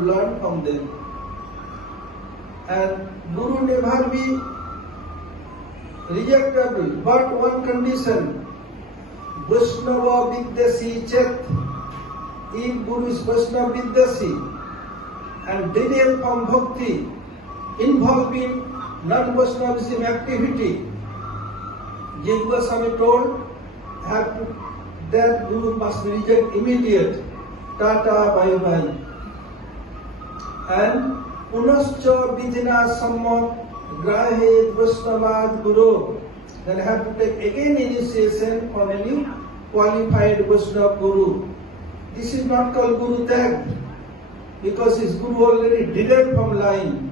learn from them. And Guru never be rejectable, but one condition, Vaishnava Vidyasi Chet. If Guru is Vaishnava Vidyasi and denial from bhakti, involved in non-Vaishnavism activity, Jiva Goswami told, that Guru must reject immediate, tata, bye-bye. And punascha vidina sammat grahet Vaishnavad Guru. Then have to take again initiation from a new qualified Vaishnava Guru. This is not called Guru Tag, because his Guru already delayed from line.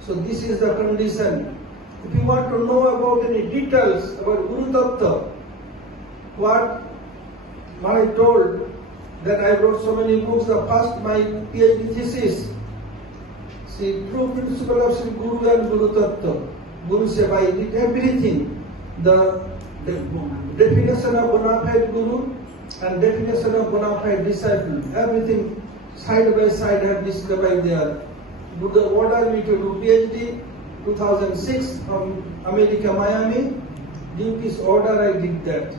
So this is the condition. If you want to know about any details about Guru Tattva, what I told, that I wrote so many books. The first, my PhD thesis, see, true principle of Sri Guru and Guru Tattva. Guru Seva, I did everything. The definition of bona fide Guru and definition of bona fide disciple, everything side by side I have discovered there. Buddha ordered me to do PhD 2006 from America, Miami. Due to his order, I did that.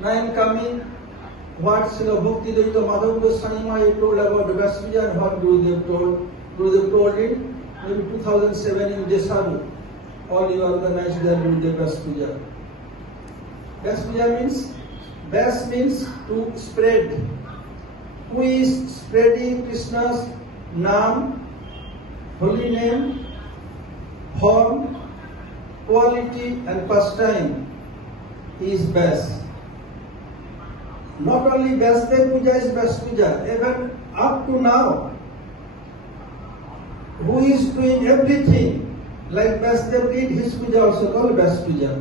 Now I am coming, what Srila Bhaktivedanta Madhava Goswami Maharaj told about the Vyasa Puja and what Gurudev told. Gurudev told it maybe 2007 in Desaru. All you organized there Gurudev Vyasa Puja. Vyasa Puja means, Vyas means to spread. Who is spreading Krishna's Naam, holy name, form, quality and pastime is Vyas. Not only Vyasdev Puja is Vyasa Puja, even up to now, who is doing everything, like Vyasdev did his puja also called Vyasa Puja.